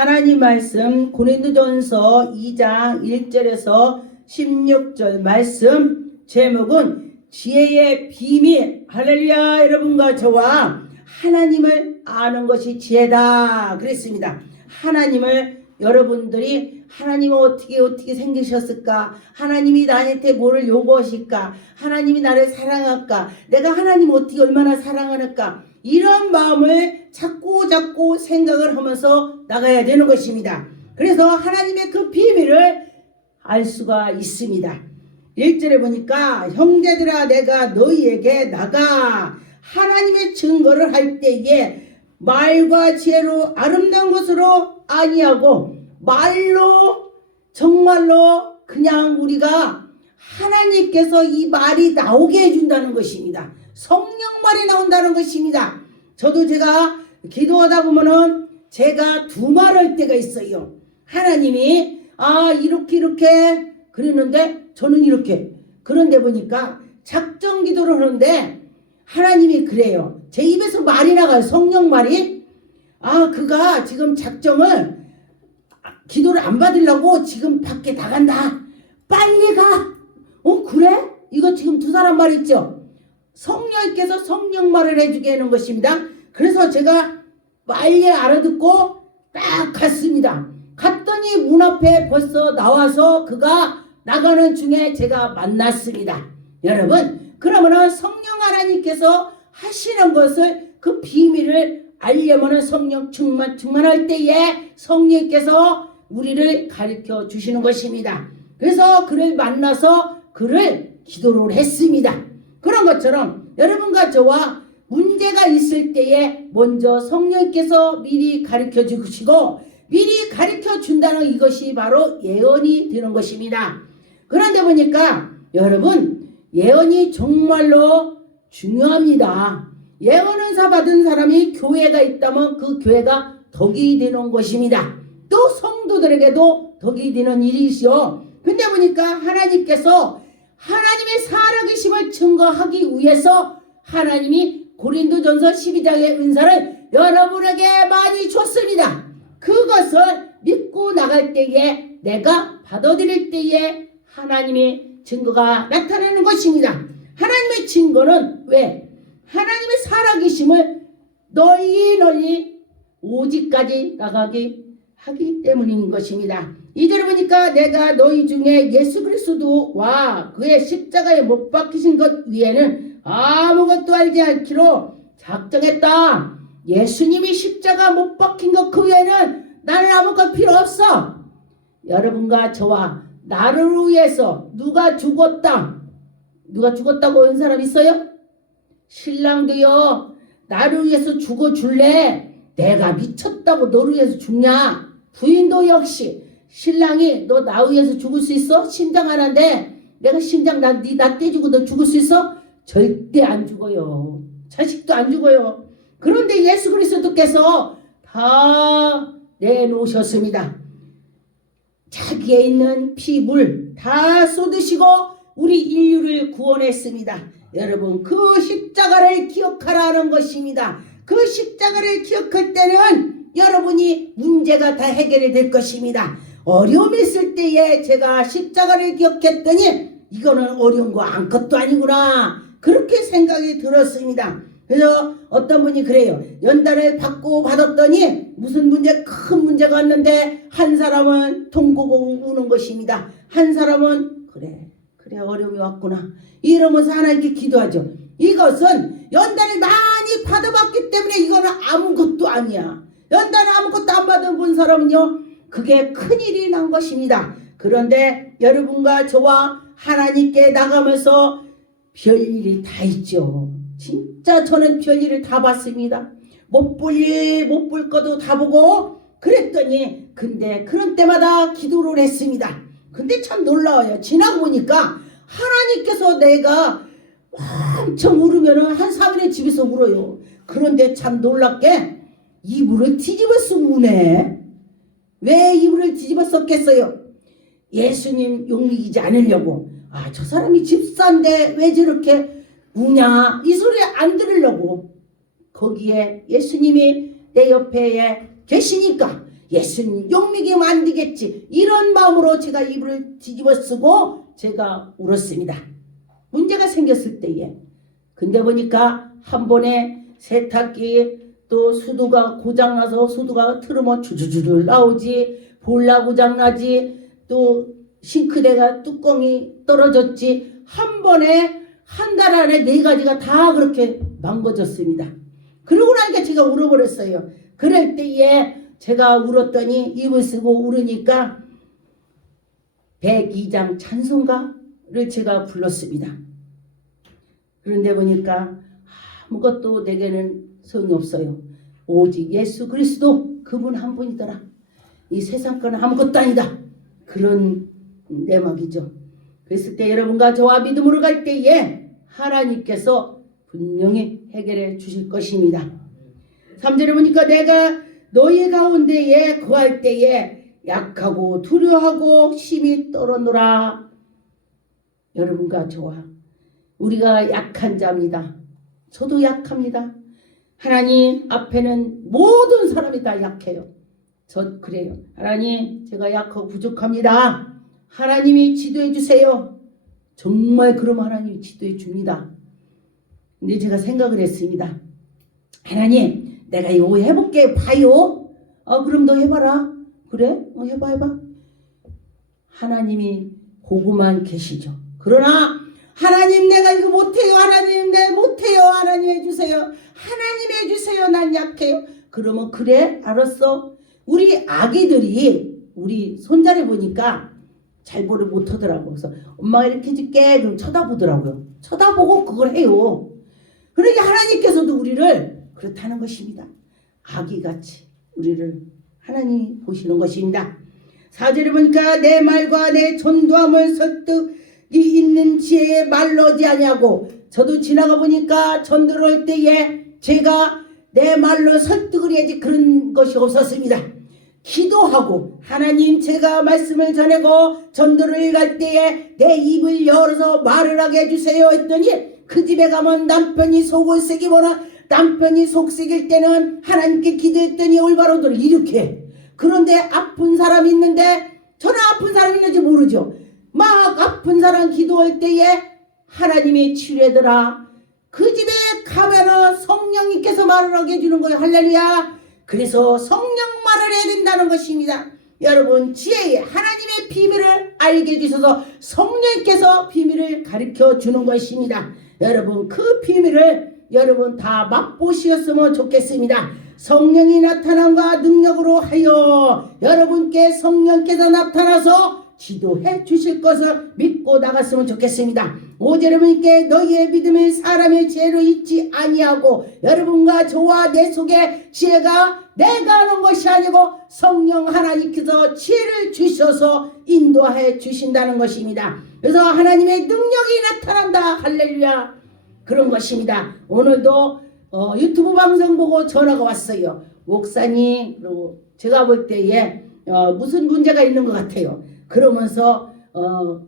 하나님 말씀 고린도전서 2장 1절에서 16절 말씀 제목은 지혜의 비밀. 할렐루야. 여러분과 저와 하나님을 아는 것이 지혜다 그랬습니다. 하나님을 여러분들이 하나님은 어떻게 생기셨을까? 하나님이 나한테 뭐를 요구하실까? 하나님이 나를 사랑할까? 내가 하나님 어떻게 얼마나 사랑하는가? 이런 마음을 자꾸 생각을 하면서 나가야 되는 것입니다. 그래서 하나님의 그 비밀을 알 수가 있습니다. 1절에 보니까 형제들아 내가 너희에게 나가 하나님의 증거를 할 때에 말과 지혜로 아름다운 것으로 아니하고 말로 정말로 그냥 우리가 하나님께서 이 말이 나오게 해준다는 것입니다. 성령 말이 나온다는 것입니다. 저도 제가 기도하다 보면은 제가 두 말할 때가 있어요. 하나님이 이렇게 그러는데 저는 이렇게. 그런데 보니까 작정 기도를 하는데 하나님이 그래요. 제 입에서 말이 나가요. 성령 말이. 그가 지금 작정을 기도를 안 받으려고 지금 밖에 나간다. 빨리 가. 그래? 이거 지금 두 사람 말 있죠? 성령께서 성령 말을 해주게 하는 것입니다. 그래서 제가 빨리 알아듣고 딱 갔습니다. 갔더니 문 앞에 벌써 나와서 그가 나가는 중에 제가 만났습니다. 여러분, 그러면은 성령 하나님께서 하시는 것을 그 비밀을 알려면은 성령 충만할 때에 성령께서 우리를 가르쳐 주시는 것입니다. 그래서 그를 만나서 그를 기도를 했습니다. 그런 것처럼 여러분과 저와 문제가 있을 때에 먼저 성령께서 미리 가르쳐 주시고 미리 가르쳐 준다는 이것이 바로 예언이 되는 것입니다. 그런데 보니까 여러분 예언이 정말로 중요합니다. 예언은사 받은 사람이 교회가 있다면 그 교회가 덕이 되는 것입니다. 또 성도들에게도 덕이 되는 일이시오. 근데 보니까 하나님께서 하나님의 살아계심을 증거하기 위해서 하나님이 고린도전서 12장의 은사를 여러분에게 많이 줬습니다. 그것을 믿고 나갈 때에 내가 받아들일 때에 하나님의 증거가 나타나는 것입니다. 하나님의 증거는 왜? 하나님의 살아계심을 널리 오직까지 나가게 하기 때문인 것입니다. 이절에 보니까 내가 너희 중에 예수 그리스도와 그의 십자가에 못 박히신 것 위에는 아무것도 알지 않기로 작정했다. 예수님이 십자가 못 박힌 것 그 외에는 나는 아무것도 필요 없어. 여러분과 저와 나를 위해서 누가 죽었다. 누가 죽었다고 한 사람 있어요? 신랑도요. 나를 위해서 죽어줄래? 내가 미쳤다고 너를 위해서 죽냐? 부인도 역시 신랑이 너 나 위해서 죽을 수 있어? 심장 하나인데 내가 심장 나 떼주고 너 죽을 수 있어? 절대 안 죽어요. 자식도 안 죽어요. 그런데 예수 그리스도께서 다 내놓으셨습니다. 자기에 있는 피, 물 다 쏟으시고 우리 인류를 구원했습니다. 여러분 그 십자가를 기억하라는 것입니다. 그 십자가를 기억할 때는 여러분이 문제가 다 해결이 될 것입니다. 어려움이 있을 때에 제가 십자가를 기억했더니 이거는 어려운 거 아무것도 아니구나 그렇게 생각이 들었습니다. 그래서 어떤 분이 그래요. 연단을 받았더니 무슨 큰 문제가 왔는데 한 사람은 통곡하고 우는 것입니다. 한 사람은 그래 어려움이 왔구나 이러면서 하나님께 기도하죠. 이것은 연단을 많이 받아봤기 때문에 이거는 아무것도 아니야. 연단을 아무것도 안 받아본 사람은요 그게 큰일이 난 것입니다. 그런데 여러분과 저와 하나님께 나가면서 별일이 다 있죠. 진짜 저는 별일을 다 봤습니다. 못 볼 것도 다 보고 그랬더니 근데 그런 때마다 기도를 했습니다. 근데 참 놀라워요. 지나고 보니까 하나님께서 내가 엄청 울으면은 한 3일에 집에서 울어요. 그런데 참 놀랍게 이불을 뒤집어서 우네. 왜 이불을 뒤집었었겠어요? 예수님 욕먹이지 않으려고. 저 사람이 집사인데 왜 저렇게 우냐 이 소리 안 들으려고. 거기에 예수님이 내 옆에 계시니까 예수님 욕먹이면 안 되겠지. 이런 마음으로 제가 이불을 뒤집어 쓰고 제가 울었습니다. 문제가 생겼을 때에. 근데 보니까 한 번에 세탁기 또 수도가 고장나서 수도가 틀으면 주주주를 나오지. 보일러 고장나지. 또 싱크대가 뚜껑이 떨어졌지. 한 번에 한 달 안에 4가지가 다 그렇게 망가졌습니다. 그러고 나니까 제가 울어버렸어요. 그럴 때에 제가 울었더니 입을 쓰고 울으니까 102장 찬송가를 제가 불렀습니다. 그런데 보니까 아무것도 내게는 소용이 없어요. 오직 예수 그리스도 그분 한 분이더라. 이 세상 건 아무것도 아니다. 그런 내막이죠. 그랬을 때 여러분과 저와 믿음으로 갈 때에 하나님께서 분명히 해결해 주실 것입니다. 3절에 보니까 내가 너희 가운데에 거할 때에 약하고 두려워하고 심히 떨어노라. 여러분과 저와 우리가 약한 자입니다. 저도 약합니다. 하나님 앞에는 모든 사람이 다 약해요. 저 그래요. 하나님 제가 약하고 부족합니다. 하나님이 지도해 주세요. 정말 그럼 하나님이 지도해 줍니다. 근데 제가 생각을 했습니다. 하나님 내가 이거 해볼게 봐요. 그럼 너 해봐라. 그래? 해봐. 하나님이 보고만 계시죠. 그러나 하나님 내가 이거 못해요. 하나님 내 못해요. 하나님 해주세요. 하나님 해주세요. 난 약해요. 그러면 그래 알았어. 우리 아기들이 우리 손자를 보니까 잘보를 못하더라고. 그래서 엄마가 이렇게 해줄게. 그럼 쳐다보더라고요. 쳐다보고 그걸 해요. 그러니까 하나님께서도 우리를 그렇다는 것입니다. 아기같이 우리를 하나님이 보시는 것입니다. 4절에 보니까 내 말과 내 전도함을 설득이 있는 지혜의 말로지 아니하고 저도 지나가 보니까 전도를 할 때에 제가 내 말로 설득을 해야지 그런 것이 없었습니다. 기도하고 하나님 제가 말씀을 전하고 전도를 갈 때에 내 입을 열어서 말을 하게 해주세요 했더니 그 집에 가면 남편이 속을 새기거나 남편이 속 새길 때는 하나님께 기도했더니 올바로들 이렇게. 그런데 아픈 사람이 있는데 저는 아픈 사람이 있는지 모르죠. 막 아픈 사람 기도할 때에 하나님이 치료하더라. 그 집에 가면은 성령님께서 말을 하게 해주는 거예요. 할렐루야. 그래서 성령 말을 해야 된다는 것입니다. 여러분 지혜에 하나님의 비밀을 알게 해주셔서 성령님께서 비밀을 가르쳐 주는 것입니다. 여러분 그 비밀을 여러분 다 맛보시었으면 좋겠습니다. 성령이 나타남과 능력으로 하여 여러분께 성령께서 나타나서 지도해 주실 것을 믿고 나갔으면 좋겠습니다. 5절에 보니까 너희의 믿음을 사람의 지혜로 잊지 아니하고 여러분과 저와 내 속에 지혜가 내가 하는 것이 아니고 성령 하나님께서 지혜를 주셔서 인도해 주신다는 것입니다. 그래서 하나님의 능력이 나타난다. 할렐루야. 그런 것입니다. 오늘도 유튜브 방송 보고 전화가 왔어요. 목사님, 그리고 제가 볼 때에 무슨 문제가 있는 것 같아요. 그러면서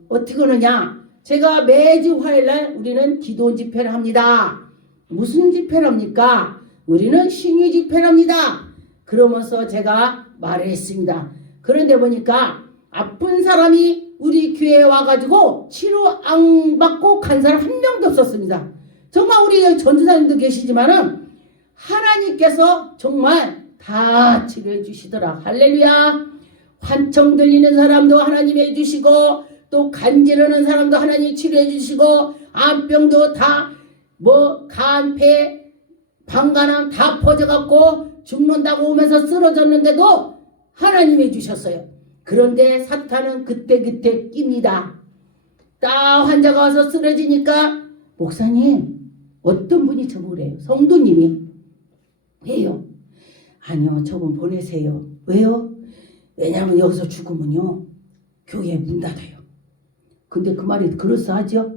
어떻게 하느냐. 제가 매주 화요일날 우리는 기도 집회를 합니다. 무슨 집회를 합니까? 우리는 신유 집회를 합니다. 그러면서 제가 말을 했습니다. 그런데 보니까 아픈 사람이 우리 교회에 와가지고 치료 안 받고 간 사람 한 명도 없었습니다. 정말 우리 전도사님도 계시지만은 하나님께서 정말 다 치료해 주시더라. 할렐루야. 환청 들리는 사람도 하나님 해주시고 또 간지르는 사람도 하나님 치료해 주시고 암병도 다 간, 폐, 방간암 다 퍼져갖고 죽는다고 오면서 쓰러졌는데도 하나님 해주셨어요. 그런데 사탄은 그때그때 낍니다. 딱 환자가 와서 쓰러지니까 목사님 어떤 분이 저보고 그래요. 성도님이. 왜요? 아니요 저분 보내세요. 왜요? 왜냐하면 여기서 죽으면요 교회 문 닫아요. 근데 그 말이 그럴싸하죠?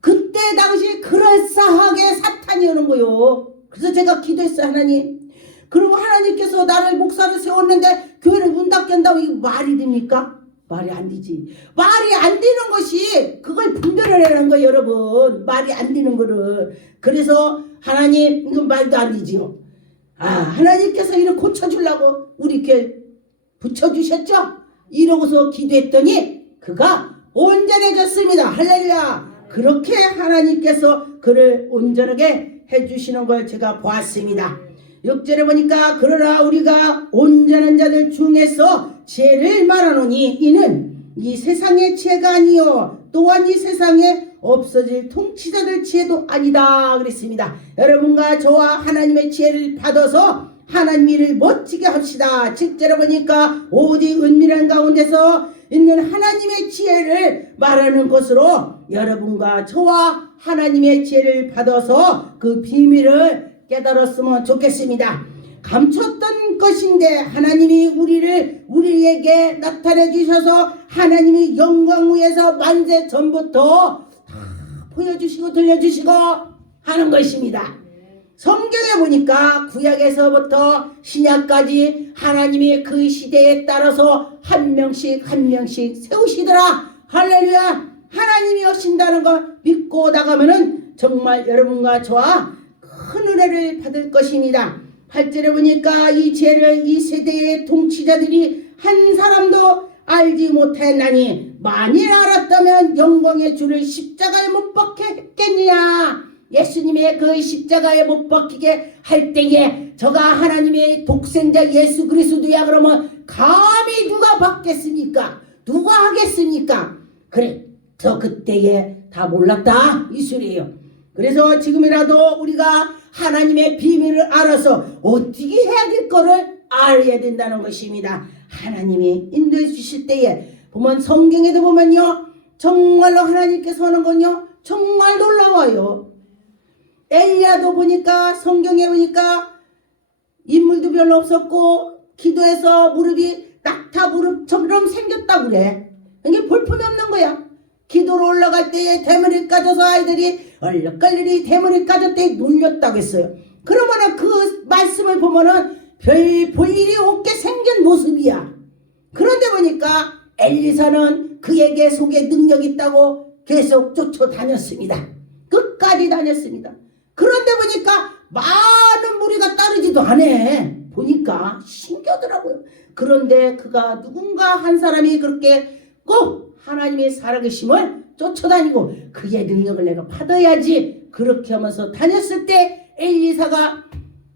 그때 당시 그럴싸하게 사탄이 오는 거요. 그래서 제가 기도했어요. 하나님. 그리고 하나님께서 나를 목사를 세웠는데 교회를 문 닫게 한다고 이게 말이 됩니까? 말이 안 되지. 말이 안 되는 것이 그걸 분별을 하는 거예요. 여러분. 말이 안 되는 거를. 그래서 하나님 이건 말도 안 되지요. 하나님께서 이를 고쳐주려고 우리 교회 붙여주셨죠? 이러고서 기도했더니 그가 온전해졌습니다. 할렐루야. 그렇게 하나님께서 그를 온전하게 해주시는 걸 제가 보았습니다. 6절에 보니까 그러나 우리가 온전한 자들 중에서 지혜를 말하노니 이는 이 세상의 지혜가 아니요 또한 이 세상에 없어질 통치자들 지혜도 아니다 그랬습니다. 여러분과 저와 하나님의 지혜를 받아서 하나님 일을 멋지게 합시다. 7절에 보니까 오직 은밀한 가운데서 있는 하나님의 지혜를 말하는 것으로 여러분과 저와 하나님의 지혜를 받아서 그 비밀을 깨달았으면 좋겠습니다. 감췄던 것인데 하나님이 우리에게 나타내 주셔서 하나님이 영광 위에서 만세 전부터 보여주시고 들려주시고 하는 것입니다. 성경에 보니까 구약에서부터 신약까지 하나님이 그 시대에 따라서 한 명씩 세우시더라. 할렐루야. 하나님이 하신다는 걸 믿고 나가면은 정말 여러분과 저와 큰 은혜를 받을 것입니다. 8절에 보니까 이 죄를 이 세대의 통치자들이 한 사람도 알지 못했나니 만일 알았다면 영광의 주를 십자가에 못 박혔겠느냐. 예수님의 그 십자가에 못 박히게 할 때에 저가 하나님의 독생자 예수 그리스도야 그러면 감히 누가 받겠습니까? 누가 하겠습니까? 그래 저 그때에 다 몰랐다 이 소리예요. 그래서 지금이라도 우리가 하나님의 비밀을 알아서 어떻게 해야 될 거를 알아야 된다는 것입니다. 하나님이 인도해 주실 때에 보면 성경에도 보면요 정말로 하나님께서 하는 건요 정말 놀라워요. 엘리야도 보니까 성경에 보니까 인물도 별로 없었고 기도해서 무릎이 낙타 무릎처럼 생겼다고 그래. 이게 볼품이 없는 거야. 기도로 올라갈 때에 대머리 까져서 아이들이 얼렁걸리리 대머리 까졌대 놀렸다고 했어요. 그러면은 그 말씀을 보면은 별 볼 일이 없게 생긴 모습이야. 그런데 보니까 엘리사는 그에게 속에 능력이 있다고 계속 쫓아다녔습니다. 끝까지 다녔습니다. 그런데 보니까 많은 무리가 따르지도 않아. 보니까 신기하더라고요. 그런데 그가 누군가 한 사람이 그렇게 꼭 하나님의 살아계심을 쫓아다니고 그의 능력을 내가 받아야지 그렇게 하면서 다녔을 때 엘리사가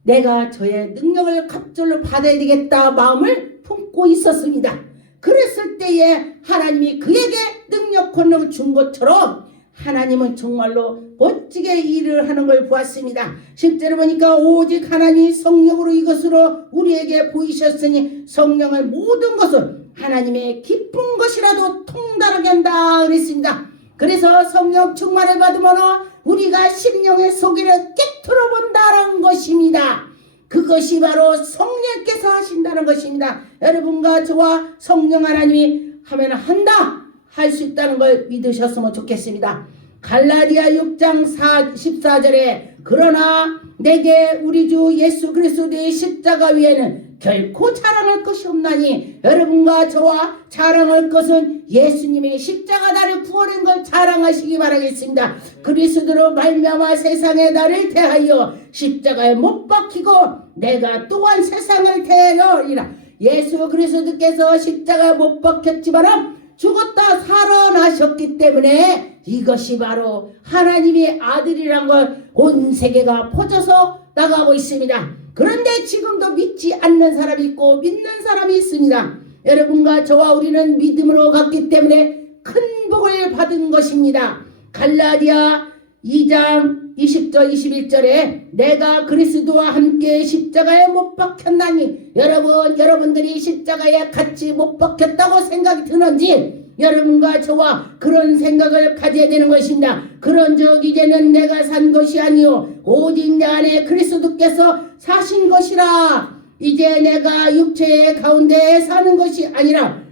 내가 저의 능력을 갑절로 받아야 되겠다 마음을 품고 있었습니다. 그랬을 때에 하나님이 그에게 능력 권능을 준 것처럼 하나님은 정말로 멋지게 일을 하는 걸 보았습니다. 10절에 보니까 오직 하나님이 성령으로 이것으로 우리에게 보이셨으니 성령의 모든 것은 하나님의 기쁜 것이라도 통달하게 한다 그랬습니다. 그래서 성령 충만을 받으면 우리가 심령의 소기를 깨트려 본다는 것입니다. 그것이 바로 성령께서 하신다는 것입니다. 여러분과 저와 성령 하나님이 하면 한다 할 수 있다는 걸 믿으셨으면 좋겠습니다. 갈라디아 6장 14절에 그러나 내게 우리 주 예수 그리스도의 십자가 위에는 결코 자랑할 것이 없나니 여러분과 저와 자랑할 것은 예수님의 십자가 나를 구원한 걸 자랑하시기 바라겠습니다. 그리스도로 말미암아 세상의 나를 대하여 십자가에 못 박히고 내가 또한 세상을 대하여리라. 예수 그리스도께서 십자가에 못 박혔지만 죽었다 살아나셨기 때문에 이것이 바로 하나님의 아들이란 걸 온 세계가 퍼져서 나가고 있습니다. 그런데 지금도 믿지 않는 사람이 있고 믿는 사람이 있습니다. 여러분과 저와 우리는 믿음으로 갔기 때문에 큰 복을 받은 것입니다. 갈라디아 2장 20절 21절에 내가 그리스도와 함께 십자가에 못 박혔나니 여러분들이 십자가에 같이 못 박혔다고 생각이 드는지 여러분과 저와 그런 생각을 가져야 되는 것입니다. 그런즉 이제는 내가 산 것이 아니요 오직 내 안에 그리스도께서 사신 것이라. 이제 내가 육체의 가운데 사는 것이 아니라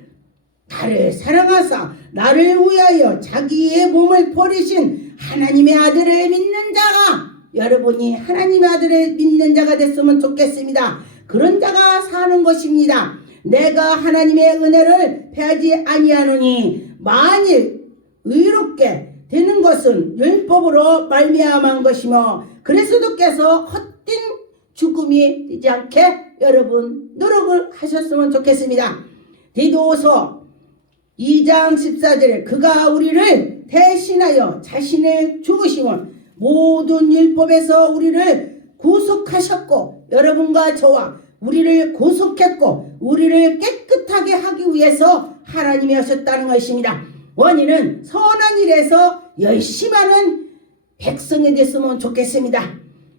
나를 사랑하사 나를 위하여 자기의 몸을 버리신 하나님의 아들을 믿는 자가 여러분이 하나님의 아들을 믿는 자가 됐으면 좋겠습니다. 그런 자가 사는 것입니다. 내가 하나님의 은혜를 패하지 아니하노니 만일 의롭게 되는 것은 율법으로 말미암은 것이며 그리스도께서 헛된 죽음이 되지 않게 여러분 노력을 하셨으면 좋겠습니다. 디도서 2장 14절에 그가 우리를 대신하여 자신을 죽으심은 모든 율법에서 우리를 구속하셨고 여러분과 저와 우리를 구속했고 우리를 깨끗하게 하기 위해서 하나님이 하셨다는 것입니다. 원인은 선한 일에서 열심히 하는 백성이 됐으면 좋겠습니다.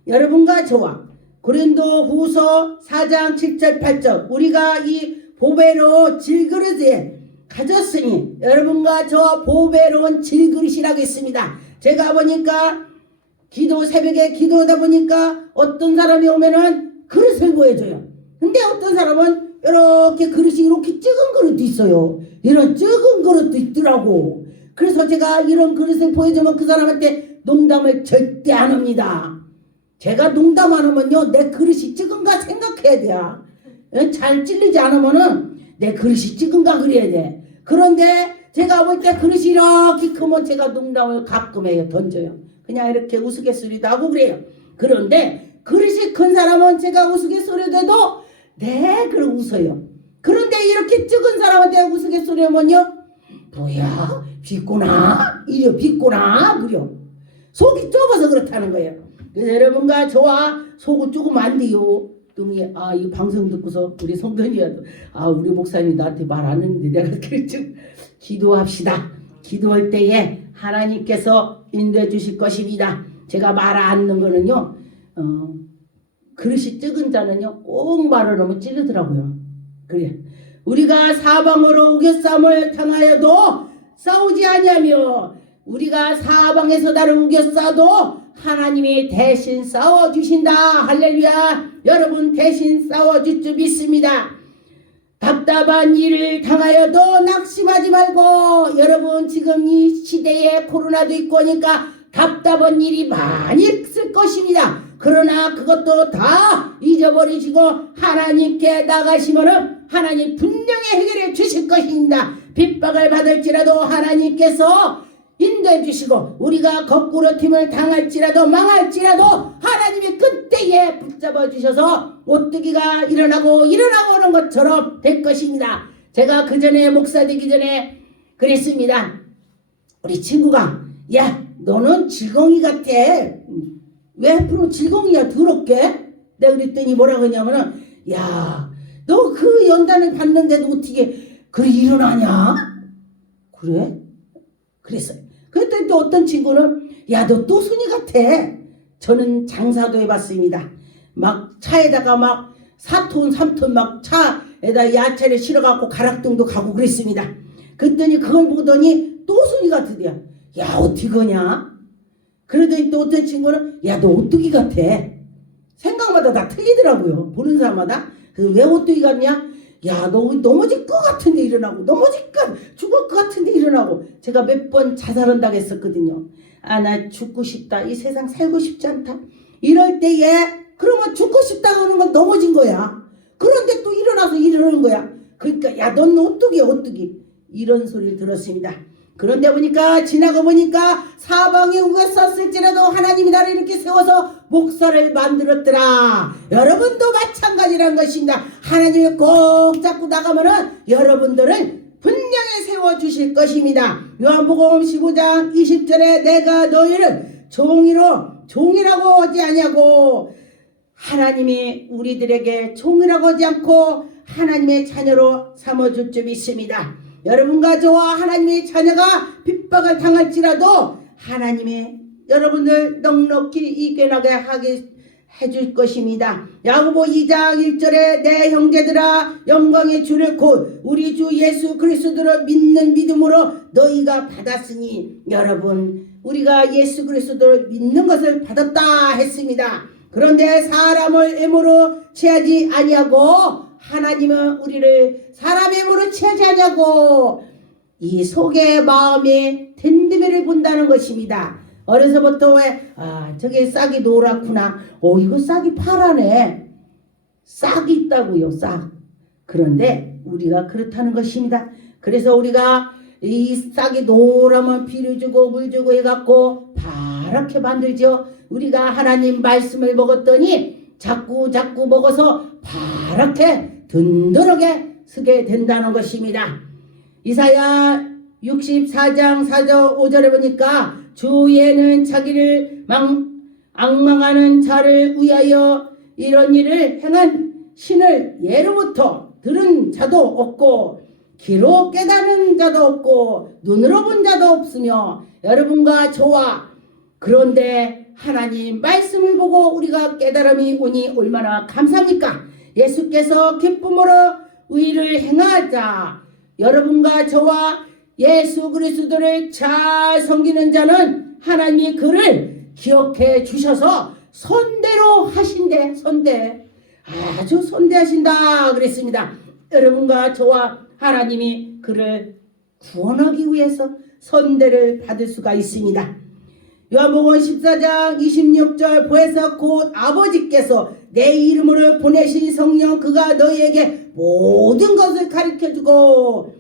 여러분과 저와 고린도 후서 4장 7절 8절 우리가 이 보배로 질그릇에 가졌으니 여러분과 저 보배로운 질그릇이라고 했습니다. 제가 보니까 새벽에 기도하다 보니까 어떤 사람이 오면은 그릇을 보여줘요. 근데 어떤 사람은 이렇게 그릇이 이렇게 작은 그릇도 있어요. 이런 작은 그릇도 있더라고. 그래서 제가 이런 그릇을 보여주면 그 사람한테 농담을 절대 안 합니다. 제가 농담 안 하면요 내 그릇이 작은가 생각해야 돼. 잘 찔리지 않으면은 내 그릇이 작은가 그래야 돼. 그런데 제가 볼 때 그릇이 이렇게 크면 제가 농담을 가끔 해요. 던져요. 그냥 이렇게 우스갯소리도 하고 그래요. 그런데 그릇이 큰 사람은 제가 우스갯소리도 해도 네 그럼 웃어요. 그런데 이렇게 작은 사람한테 우스갯소리 하면요 뭐야 비꼬나 이려 비꼬나 그려 속이 좁아서 그렇다는 거예요. 그래서 여러분과 저와 속은 조금 안 돼요. 이 방송 듣고서 우리 성도님이라도 우리 목사님이 나한테 말 안 했는데 내가 그랬지. 기도합시다. 기도할 때에 하나님께서 인도해 주실 것입니다. 제가 말 안 하는 거는요 그릇이 작은 자는요 꼭 말을 하면 찌르더라고요. 그래 우리가 사방으로 우겨싸움을 당하여도 싸우지 아니하며 우리가 사방에서 나를 우겨싸도 하나님이 대신 싸워주신다. 할렐루야. 여러분 대신 싸워줄 줄 믿습니다. 답답한 일을 당하여도 낙심하지 말고 여러분 지금 이 시대에 코로나도 있고 하니까 답답한 일이 많이 있을 것입니다. 그러나 그것도 다 잊어버리시고 하나님께 나가시면은 하나님 분명히 해결해 주실 것입니다. 핍박을 받을지라도 하나님께서 인도해 주시고 우리가 거꾸로 팀을 당할지라도 망할지라도 하나님이 그때에 붙잡아 주셔서 오뚜기가 일어나고 오는 것처럼 될 것입니다. 제가 그 전에 목사 되기 전에 그랬습니다. 우리 친구가 야 너는 질겅이 같아. 왜 앞으로 질겅이야 더럽게? 내가 그랬더니 뭐라고 하냐면은 야 너 그 연단을 받는데도 어떻게 그래 일어나냐? 그래? 그랬어요. 그랬더니 또 어떤 친구는 야 너 또순이 같아. 저는 장사도 해봤습니다. 막 차에다가 막 4톤 3톤 막 차에다 야채를 실어갖고 가락동도 가고 그랬습니다. 그랬더니 그걸 보더니 또순이 같으대요. 야 어떻게 거냐? 그러더니 또 어떤 친구는 야 너 오뚜기 같아. 생각마다 다 틀리더라고요. 보는 사람마다. 왜 오뚜기 같냐? 야 너 넘어질 것 같은데 일어나고 죽을 것 같은데 일어나고. 제가 몇 번 자살한다고 했었거든요. 나 죽고 싶다. 이 세상 살고 싶지 않다. 이럴 때에 그러면 죽고 싶다고 하는 건 넘어진 거야. 그런데 또 일어나서 이러는 거야. 그러니까 야 넌 오뚜기 이런 소리를 들었습니다. 그런데 보니까 지나가 보니까 사방에 우겨쌌을지라도 하나님이 나를 이렇게 세워서 목사를 만들었더라. 여러분도 마찬가지라는 것입니다. 하나님이 꼭 잡고 나가면은 여러분들은 분명히 세워주실 것입니다. 요한복음 15장 20절에 내가 너희를 종이라고 하지 아니하고 하나님이 우리들에게 종이라고 하지 않고 하나님의 자녀로 삼아줄 줄 믿습니다. 여러분과 저와 하나님의 자녀가 핍박을 당할지라도 하나님이 여러분들 넉넉히 이겨나게 하게 해줄 것입니다. 야고보 2장 1절에 내 형제들아 영광의 주를 곧 우리 주 예수 그리스도를 믿는 믿음으로 너희가 받았으니 여러분 우리가 예수 그리스도를 믿는 것을 받았다 했습니다. 그런데 사람을 애무로 취하지 아니하고 하나님은 우리를 사람의 애무로 취하지 아니하고 이 속의 마음에 든든히를 본다는 것입니다. 어려서부터 저게 싹이 노랗구나. 이거 싹이 파라네. 싹이 있다고요. 싹. 그런데 우리가 그렇다는 것입니다. 그래서 우리가 이 싹이 노라면 비료 주고 물 주고 해갖고 파랗게 만들죠. 우리가 하나님 말씀을 먹었더니 자꾸 먹어서 파랗게 든든하게 서게 된다는 것입니다. 이사야 64장 4절 5절에 보니까 주에는 자기를 앙망하는 자를 위하여 이런 일을 행한 신을 예로부터 들은 자도 없고 귀로 깨닫는 자도 없고 눈으로 본 자도 없으며 여러분과 저와 그런데 하나님 말씀을 보고 우리가 깨달음이 오니 얼마나 감사합니까? 예수께서 기쁨으로 의를 행하자. 여러분과 저와 예수 그리스도를 잘 섬기는 자는 하나님이 그를 기억해 주셔서 선대로 하신대. 선대 아주 선대하신다 그랬습니다. 여러분과 저와 하나님이 그를 구원하기 위해서 선대를 받을 수가 있습니다. 요한복음 14장 26절 보혜사 곧 아버지께서 내 이름으로 보내신 성령 그가 너희에게 모든 것을 가르쳐주고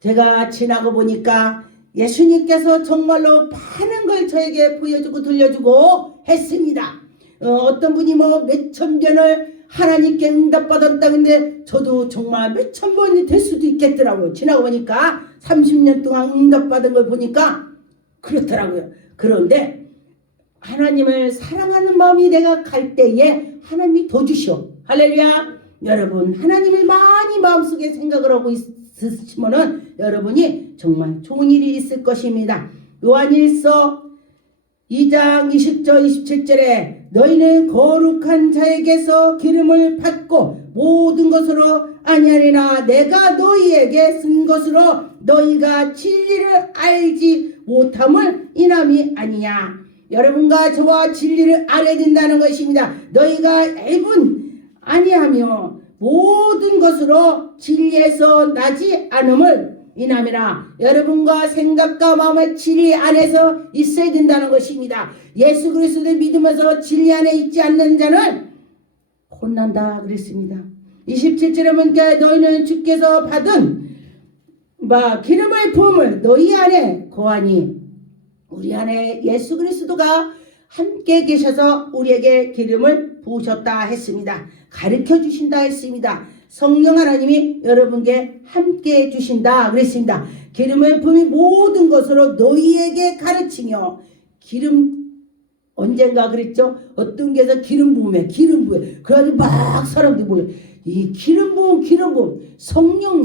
제가 지나고 보니까 예수님께서 정말로 많은 걸 저에게 보여주고 들려주고 했습니다. 어떤 분이 뭐 몇천 번을 하나님께 응답받았다 근데 저도 정말 몇천 번이 될 수도 있겠더라고요. 지나고 보니까 30년 동안 응답받은 걸 보니까 그렇더라고요. 그런데 하나님을 사랑하는 마음이 내가 갈 때에 하나님이 더 주시오. 할렐루야. 여러분 하나님을 많이 마음속에 생각을 하고 있으시면은 여러분이 정말 좋은 일이 있을 것입니다. 요한일서 2장 20절 27절에 너희는 거룩한 자에게서 기름을 받고 모든 것으로 아니하리나 내가 너희에게 쓴 것으로 너희가 진리를 알지 못함을 인함이 아니냐. 여러분과 저와 진리를 알아야 된다는 것입니다. 너희가 앨분 아니하며 모든 것으로 진리에서 나지 않음을 이남이라. 여러분과 생각과 마음의 진리 안에서 있어야 된다는 것입니다. 예수 그리스도를 믿으면서 진리 안에 있지 않는 자는 혼난다 그랬습니다. 27절에 보니까 너희는 주께서 받은 기름을 부음을 너희 안에 거하니 우리 안에 예수 그리스도가 함께 계셔서 우리에게 기름을 부으셨다 했습니다. 가르쳐 주신다 했습니다. 성령 하나님이 여러분께 함께 해주신다 그랬습니다. 기름을 부음이 모든 것으로 너희에게 가르치며 기름 언젠가 그랬죠. 어떤 게서 기름 부음에 그래가지고 막 사람들이 몰라. 이 기름 부음 성령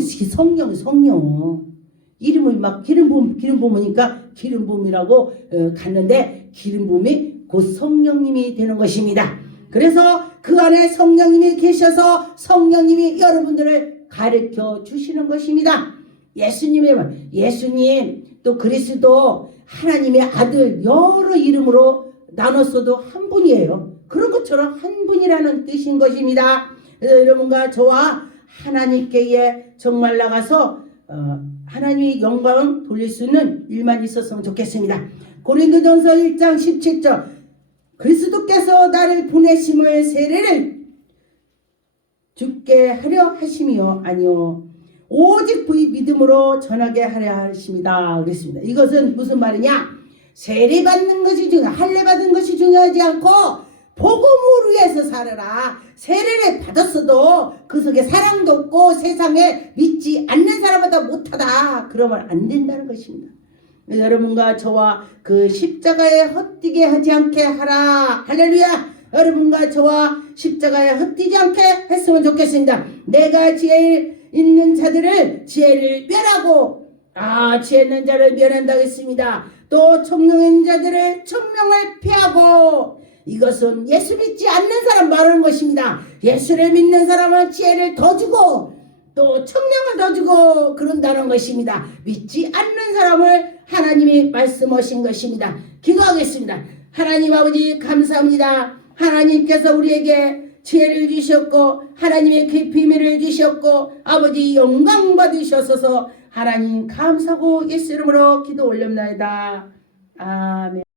이름을 막 기름 부음이니까 기름 부음이라고 갔는데 기름 부음이 곧 성령님이 되는 것입니다. 그래서 그 안에 성령님이 계셔서 성령님이 여러분들을 가르쳐 주시는 것입니다. 예수님 또 그리스도 하나님의 아들 여러 이름으로 나눴어도 한 분이에요. 그런 것처럼 한 분이라는 뜻인 것입니다. 그래서 여러분과 저와 하나님께 정말 나가서 하나님의 영광을 돌릴 수 있는 일만 있었으면 좋겠습니다. 고린도전서 1장 17절 그리스도께서 나를 보내심을 세례를 죽게 하려 하심이요 아니요 오직 부의 믿음으로 전하게 하려 하십니다 그랬습니다. 이것은 무슨 말이냐? 세례 받는 것이 할례 받은 것이 중요하지 않고 복음을 위해서 살아라. 세례를 받았어도 그 속에 사랑도 없고 세상에 믿지 않는 사람보다 못하다 그러면 안 된다는 것입니다. 여러분과 저와 그 십자가에 헛디게 하지 않게 하라. 할렐루야. 여러분과 저와 십자가에 헛디지 않게 했으면 좋겠습니다. 내가 지혜 있는 자들을 지혜를 멸하고 지혜 있는 자를 멸한다고 했습니다. 또 총명 있는 자들을 총명을 피하고 이것은 예수 믿지 않는 사람 말하는 것입니다. 예수를 믿는 사람은 지혜를 더 주고 또 청명을 더 주고 그런다는 것입니다. 믿지 않는 사람을 하나님이 말씀하신 것입니다. 기도하겠습니다. 하나님 아버지 감사합니다. 하나님께서 우리에게 지혜를 주셨고 하나님의 그 비밀을 주셨고 아버지 영광 받으셔서 하나님 감사하고 예수 이름으로 기도 올립니다. 아멘.